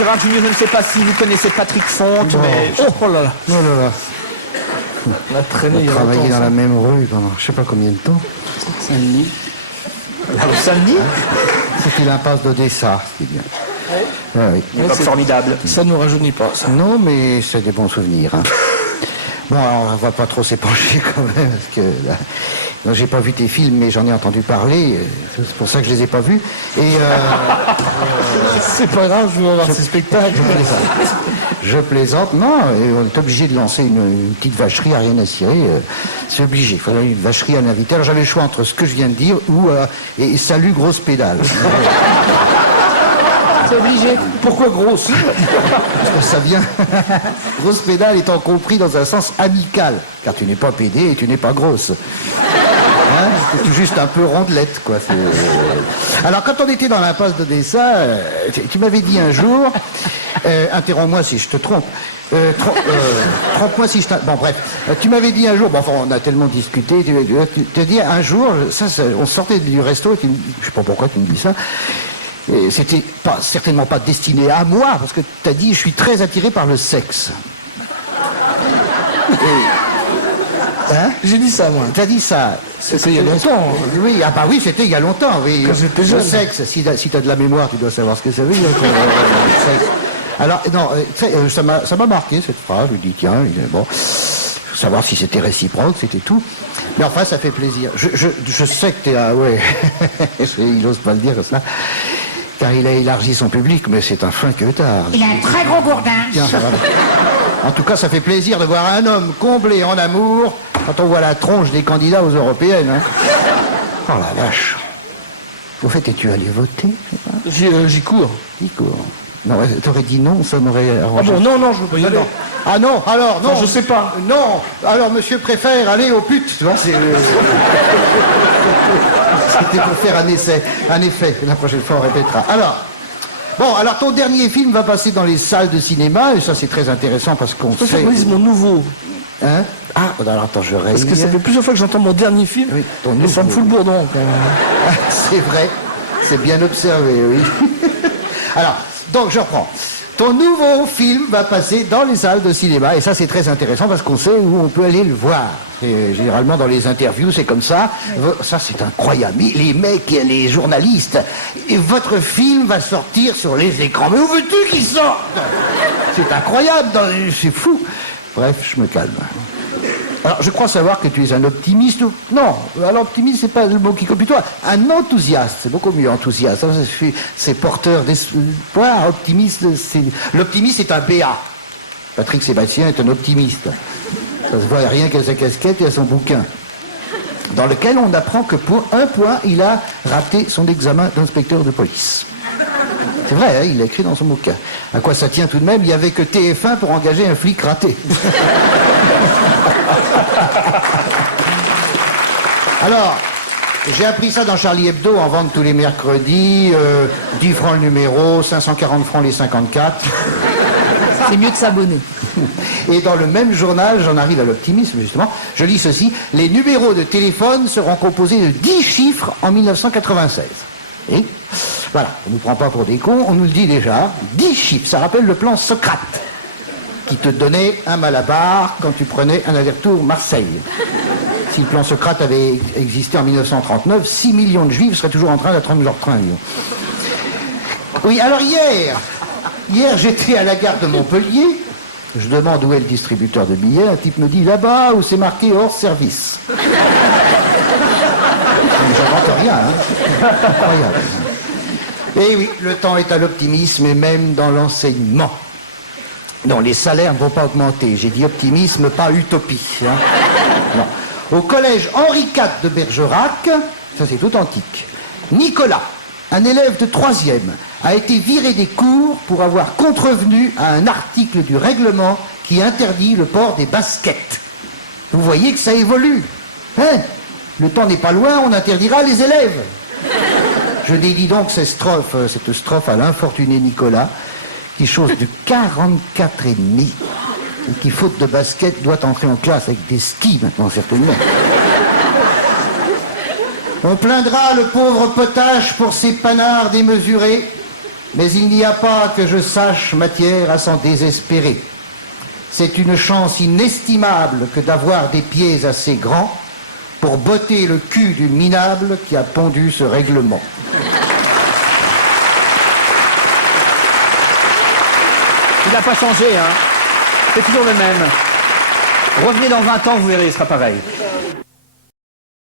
Gérard Junior, je ne sais pas si vous connaissez Patrick Fonte, mais... Oh là là. Oh là là. On a traîné il y a Travaillé longtemps, dans ça. la même rue pendant je sais pas combien de temps. Saint-Denis. Samedi, C'était l'impasse d'Odessa, c'est bien. Oui. une époque formidable. Ça nous rajeunit pas, ça. Non, mais c'est des bons souvenirs. Hein. Bon, alors on va pas trop s'épancher quand même, parce que là, moi, j'ai pas vu tes films, mais j'en ai entendu parler. C'est pour ça que je les ai pas vus. Et C'est pas grave, je veux voir ces spectacles. je plaisante. Non, et on est obligé de lancer une petite vacherie à rien à cirer. C'est obligé. Il fallait une vacherie à l'inviter. Alors j'avais le choix entre ce que je viens de dire ou et salut grosse pédale. C'est obligé. Pourquoi grosse? Parce que ça vient. Grosse pédale étant compris dans un sens amical. Car tu n'es pas pédée et tu n'es pas grosse. Hein, c'est juste un peu rondelette, quoi. Alors, quand on était dans l'impasse d'Odessa, tu m'avais dit un jour, interromps-moi si je te trompe, trompe-moi si je t'in... Bon, bref, tu m'avais dit un jour, bon, enfin, on a tellement discuté, tu t'as dit un jour, on sortait du resto, et je sais pas pourquoi tu me dis ça, et c'était certainement pas destiné à moi, parce que tu as dit, je suis très attiré par le sexe. Hein? J'ai dit ça, moi. T'as dit ça. C'était il y a longtemps. Oui, ah bah oui, c'était il y a longtemps, oui. Quand j'étais jeune. Le sexe, si t'as de la mémoire, tu dois savoir ce que ça veut dire. Le sexe. Alors, non, ça m'a marqué cette phrase. Je me dis, tiens, bon, faut savoir si c'était réciproque, c'était tout. Mais enfin, ça fait plaisir. Je sais que t'es un... Ouais, il n'ose pas le dire ça. Car il a élargi son public, mais c'est un fin queutard. Il a un très gros gourdin. Tiens, ça va. En tout cas, ça fait plaisir de voir un homme comblé en amour quand on voit la tronche des candidats aux européennes. Hein. Oh la vache. Au fait, es-tu allé voter? J'y cours. Il court. Non, t'aurais dit non, ça m'aurait Ah arrangé. bon, non, je veux pas y aller. Non. Ah non, alors non. Non, je sais pas. Non, alors monsieur préfère aller aux putes. Tu vois, c'était pour faire un essai, un effet. La prochaine fois, on répétera. Alors ton dernier film va passer dans les salles de cinéma, et ça c'est très intéressant parce qu'on Ça sait... c'est mon nouveau. Hein? Ah, alors attends, je rêve. Parce que ça fait plusieurs fois que j'entends mon dernier film. Oui, ton et ça me nouveau. fout le bourdon, quand même. C'est vrai, c'est bien observé, oui. Alors, donc je reprends. Ton nouveau film va passer dans les salles de cinéma, et ça c'est très intéressant parce qu'on sait où on peut aller le voir. Et généralement dans les interviews c'est comme ça. Ça c'est incroyable. Mais les mecs, les journalistes, et votre film va sortir sur les écrans. Mais où veux-tu qu'il sorte? C'est incroyable, c'est fou. Bref, je me calme. Alors, je crois savoir que tu es un optimiste. Non, alors optimiste, c'est pas le mot qui copie toi. Un enthousiaste, c'est beaucoup mieux, enthousiaste. C'est porteur d'espoir. Optimiste, l'optimiste est un BA. Patrick Sébastien est un optimiste. Ça se voit rien qu'à sa casquette et à son bouquin, dans lequel on apprend que pour un point, il a raté son examen d'inspecteur de police. C'est vrai, hein, il l'a écrit dans son bouquin. À quoi ça tient tout de même? Il n'y avait que TF1 pour engager un flic raté. Alors, j'ai appris ça dans Charlie Hebdo, en vente tous les mercredis, 10 francs le numéro, 540 francs les 54. C'est mieux de s'abonner. Et dans le même journal, j'en arrive à l'optimisme justement, je lis ceci: les numéros de téléphone seront composés de 10 chiffres en 1996. Et voilà, on ne nous prend pas pour des cons, on nous le dit déjà, 10 chiffres, ça rappelle le plan Socrate, qui te donnait un malabar quand tu prenais un aller-retour Marseille. Si le plan Socrate avait existé en 1939, 6 millions de juifs seraient toujours en train d'attendre leur train. Oui, alors hier j'étais à la gare de Montpellier, je demande où est le distributeur de billets, un type me dit là-bas où c'est marqué hors service. J'invente rien, hein. Incroyable. Et oui, le temps est à l'optimisme et même dans l'enseignement. Non, les salaires ne vont pas augmenter. J'ai dit optimisme, pas utopie. Hein. Non. Au collège Henri IV de Bergerac, ça c'est tout antique, Nicolas, un élève de 3e, a été viré des cours pour avoir contrevenu à un article du règlement qui interdit le port des baskets. Vous voyez que ça évolue. Hein? Le temps n'est pas loin, on interdira les élèves. Je dédie donc cette strophe à l'infortuné Nicolas, qui chose de 44 et demi, et qui, faute de basket, doit entrer en classe avec des skis maintenant, certainement. On plaindra le pauvre potache pour ses panards démesurés. Mais il n'y a pas, que je sache, matière à s'en désespérer. C'est une chance inestimable que d'avoir des pieds assez grands pour botter le cul du minable qui a pondu ce règlement. Il n'a pas changé, hein. C'est toujours le même. Revenez dans 20 ans, vous verrez, il sera pareil.